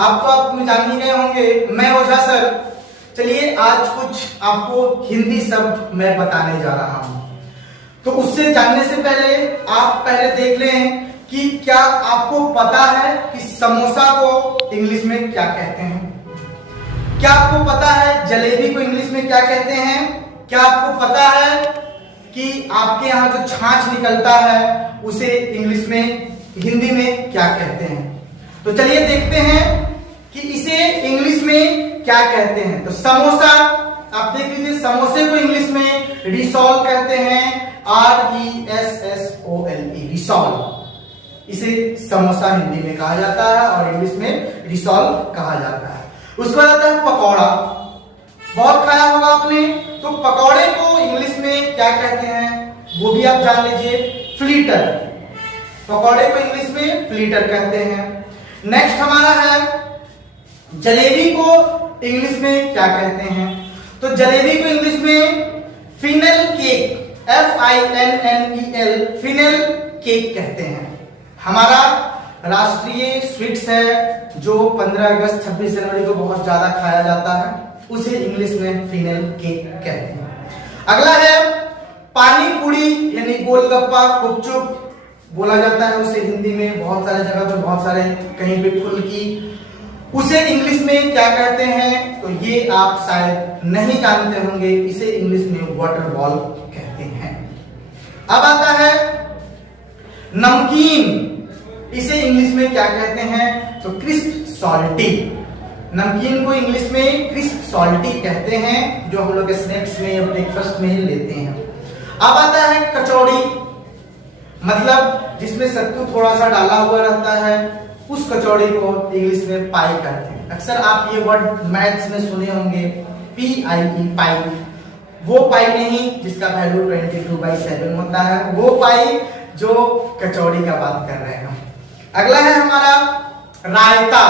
आप जान ही गए होंगे, मैं ओझा सर। चलिए आज कुछ आपको हिंदी शब्द मैं बताने जा रहा हूं। तो उससे जानने से पहले आप पहले देख लें कि क्या आपको पता है कि समोसा को इंग्लिश में क्या कहते हैं? क्या आपको पता है जलेबी को इंग्लिश में क्या कहते हैं? क्या आपको पता है कि आपके यहाँ जो छाछ निकलता है उसे इंग्लिश में, हिंदी में क्या कहते हैं? तो चलिए देखते हैं कि इसे इंग्लिश में क्या कहते हैं। तो समोसा, आप देख लीजिए, समोसे को इंग्लिश में रिसोल कहते हैं, RESSOLE, रिसोल। इसे समोसा हिंदी में कहा जाता है और इंग्लिश में रिसोल कहा जाता है। उसके बाद आता है पकौड़ा, बहुत खाया होगा आपने। तो पकौड़े को इंग्लिश में क्या कहते हैं वो भी आप जान लीजिए, फ्लीटर। पकौड़े को इंग्लिश में फ्लीटर कहते हैं। नेक्स्ट हमारा है जलेबी को इंग्लिश में क्या कहते हैं? तो जलेबी को इंग्लिश में funnel cake, FINNEL, funnel cake कहते हैं। हमारा राष्ट्रीय स्वीट्स है जो 15 अगस्त 26 जनवरी को बहुत ज्यादा खाया जाता है, उसे इंग्लिश में फिनल केक कहते हैं। अगला है पानी पूरी यानी गोलगप्पा, गुपचुप बोला जाता है उसे हिंदी में, बहुत सारे जगह पर, बहुत सारे कहीं पे फुल्की, उसे इंग्लिश में क्या कहते हैं? तो ये आप शायद नहीं जानते होंगे, इसे इंग्लिश में वाटर बॉल कहते हैं। अब आता है नमकीन, इसे इंग्लिश में क्या कहते हैं? तो क्रिस्प सॉल्टी। नमकीन को इंग्लिश में क्रिस्प सॉल्टी कहते हैं, जो हम लोग स्नैक्स में या ब्रेकफास्ट में लेते हैं। अब आता है कचौड़ी, मतलब जिसमें सत्तू थोड़ा सा डाला हुआ रहता है, उस कचौड़ी को इंग्लिश में पाई कहते हैं। अक्सर आप ये वर्ड मैथ्स में सुने होंगे, PIE, पाई। वो पाई नहीं जिसका वैल्यू 22/7 होता है, वो पाई जो कचौड़ी का बात कर रहे हैं हम। अगला है हमारा रायता,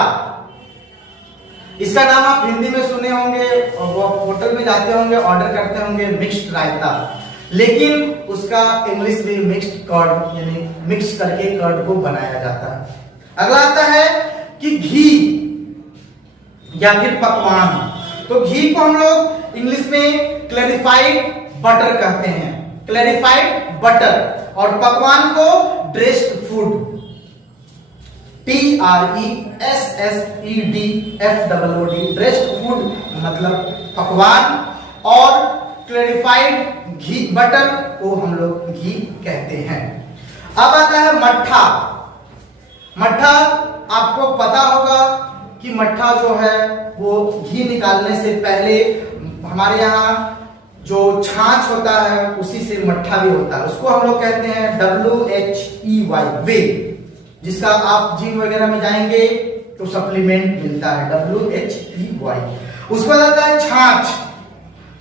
इसका नाम आप हिंदी में सुने होंगे और वो होटल में जाते होंगे, ऑर्डर करते होंगे मिक्स्ड रायता, लेकिन उसका इंग्लिश में मिक्स्ड कर्ड यानी मिक्स करके कर्ड को बनाया जाता है। अगला आता है कि घी या फिर पकवान। तो घी को हम लोग इंग्लिश में क्लैरिफाइड बटर कहते हैं, क्लैरिफाइड बटर। और पकवान को dressed food, TRESSEDFOOD, dressed food मतलब पकवान। और क्लैरिफाइड घी बटर को हम लोग घी कहते हैं। अब आता है मट्ठा। मट्ठा आपको पता होगा कि मट्ठा जो है वो घी निकालने से पहले हमारे यहाँ जो छाछ होता है उसी से मट्ठा भी होता है, उसको हम लोग कहते हैं WHEY, वे, जिसका आप जिम वगैरह में जाएंगे तो सप्लीमेंट मिलता है, WHEY। उसके बाद आता है छाछ।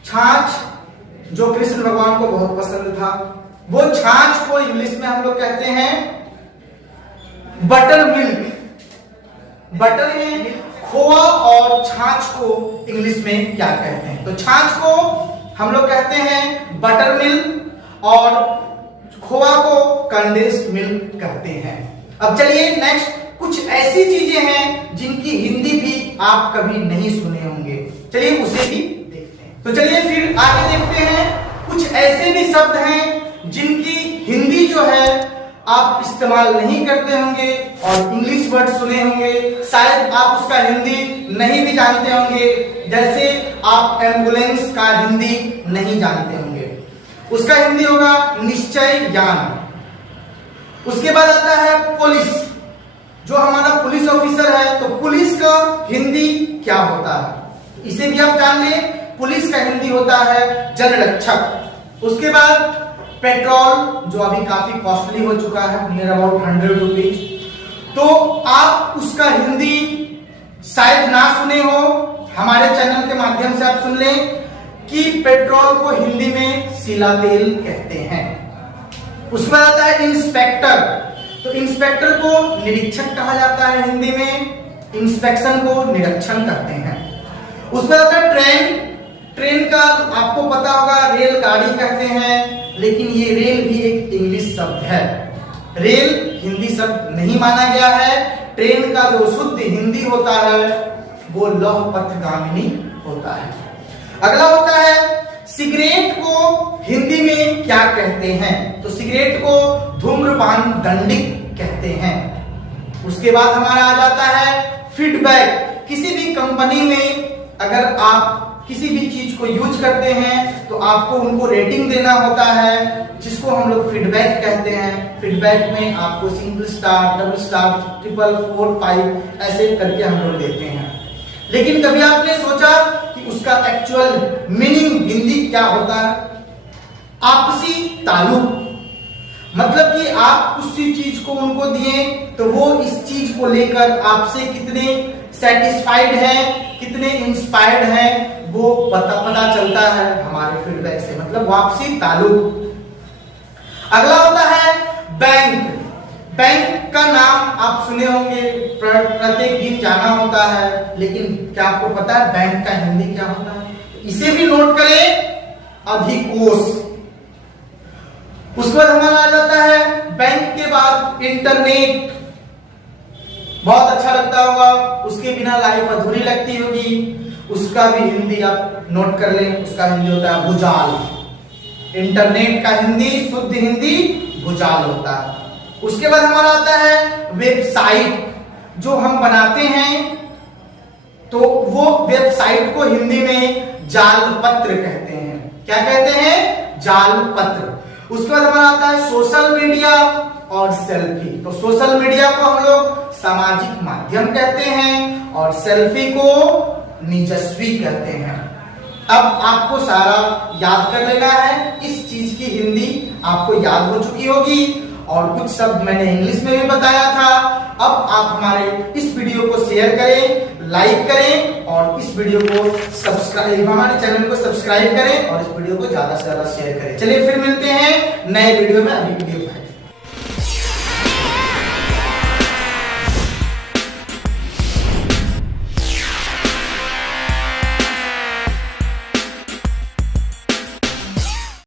छाछ जो कृष्ण भगवान को बहुत पसंद था, वो छाछ को इंग्लिश में हम लोग कहते हैं बटर मिल्क। बटर में खोआ और छाछ को इंग्लिश में क्या कहते हैं? तो छाछ को हम लोग कहते हैं बटर मिल्क और खोआ को कंडेंस्ड मिल्क कहते हैं। अब चलिए नेक्स्ट, कुछ ऐसी चीजें हैं जिनकी हिंदी भी आप कभी नहीं सुने होंगे, चलिए उसे भी देखते हैं। तो चलिए फिर आगे देखते हैं, कुछ ऐसे भी शब्द हैं जिनकी हिंदी जो है आप इस्तेमाल नहीं करते होंगे और इंग्लिश वर्ड सुने होंगे, शायद आप उसका हिंदी नहीं भी जानते होंगे। जैसे आप एम्बुलेंस का हिंदी नहीं जानते होंगे, उसका हिंदी होगा निश्चय यान। उसके बाद आता है पुलिस, जो हमारा पुलिस ऑफिसर है, तो पुलिस का हिंदी क्या होता है? इसे भी आप जान लें, पुलिस का हिंदी होता है जनरक्षक। उसके बाद पेट्रोल, जो अभी काफी कॉस्टली हो चुका है, नियर अबाउट 100 रुपीज, तो आप उसका हिंदी शायद ना सुने हो, हमारे चैनल के माध्यम से आप सुन लें कि पेट्रोल को हिंदी में सिला तेल कहते हैं। उसमें आता है इंस्पेक्टर, तो इंस्पेक्टर को निरीक्षक कहा जाता है हिंदी में, इंस्पेक्शन को निरीक्षण कहते हैं। उसमें आता है ट्रेन। ट्रेन का आपको पता होगा रेलगाड़ी कहते हैं, लेकिन ये रेल भी एक इंग्लिश शब्द है, रेल हिंदी शब्द नहीं माना गया है। ट्रेन का जो शुद्ध हिंदी होता होता है वो लौह पथगामिनी होता है। अगला होता है सिगरेट को हिंदी में क्या कहते हैं? तो सिगरेट को धूम्रपान दंडिक कहते हैं। उसके बाद हमारा आ जाता है फीडबैक। किसी भी कंपनी में अगर आप किसी भी चीज को यूज करते हैं तो आपको उनको रेटिंग देना होता है, जिसको हम लोग फीडबैक कहते हैं। फीडबैक में आपको single star, double star, triple, 4, 5 ऐसे करके हम लोग देते हैं। लेकिन कभी आपने सोचा कि उसका एक्चुअल मीनिंग हिंदी क्या होता है? आपसी ताल्लुक। मतलब कि आप उसी चीज को उनको दिए तो वो इस चीज को लेकर आपसे कितने सेटिस्फाइड हैं, कितने इंस्पायर्ड हैं, वो पता चलता है हमारे फीडबैक से, मतलब वापसी ताल्लुक। अगला होता है बैंक। बैंक का नाम आप सुने होंगे, प्रत्येक दिन जाना होता है, लेकिन क्या आपको पता है बैंक का हिंदी क्या होता है? इसे भी नोट करें, अधिकोष। उसके बाद हमारा आ जाता है बैंक के बाद इंटरनेट। बहुत अच्छा लगता होगा, उसके बिना लाइफ अधूरी लगती होगी। उसका भी हिंदी आप नोट कर लें, उसका हिंदी होता है भुजाल। इंटरनेट का हिंदी, शुद्ध हिंदी भुजाल होता है। उसके बाद हमारा आता है वेबसाइट। जो हम बनाते हैं तो वो वेबसाइट को हिंदी में जाल पत्र कहते हैं। क्या कहते हैं? जाल पत्र। उसके बाद हमारा आता है सोशल मीडिया और सेल्फी। तो सोशल मीडिया को हम लोग सामाजिक माध्यम कहते हैं और सेल्फी को निजस्वी कहते हैं। अब आपको सारा याद कर लेना है। इस चीज की हिंदी आपको याद हो चुकी होगी और कुछ शब्द मैंने इंग्लिश में भी बताया था। अब आप हमारे इस वीडियो को शेयर करें, लाइक करें और इस वीडियो को सब्सक्राइब, हमारे चैनल को सब्सक्राइब करें और इस वीडियो को ज्यादा से ज्यादा शेयर करें। चलिए फिर मिलते हैं नए वीडियो में। अभी वीडियो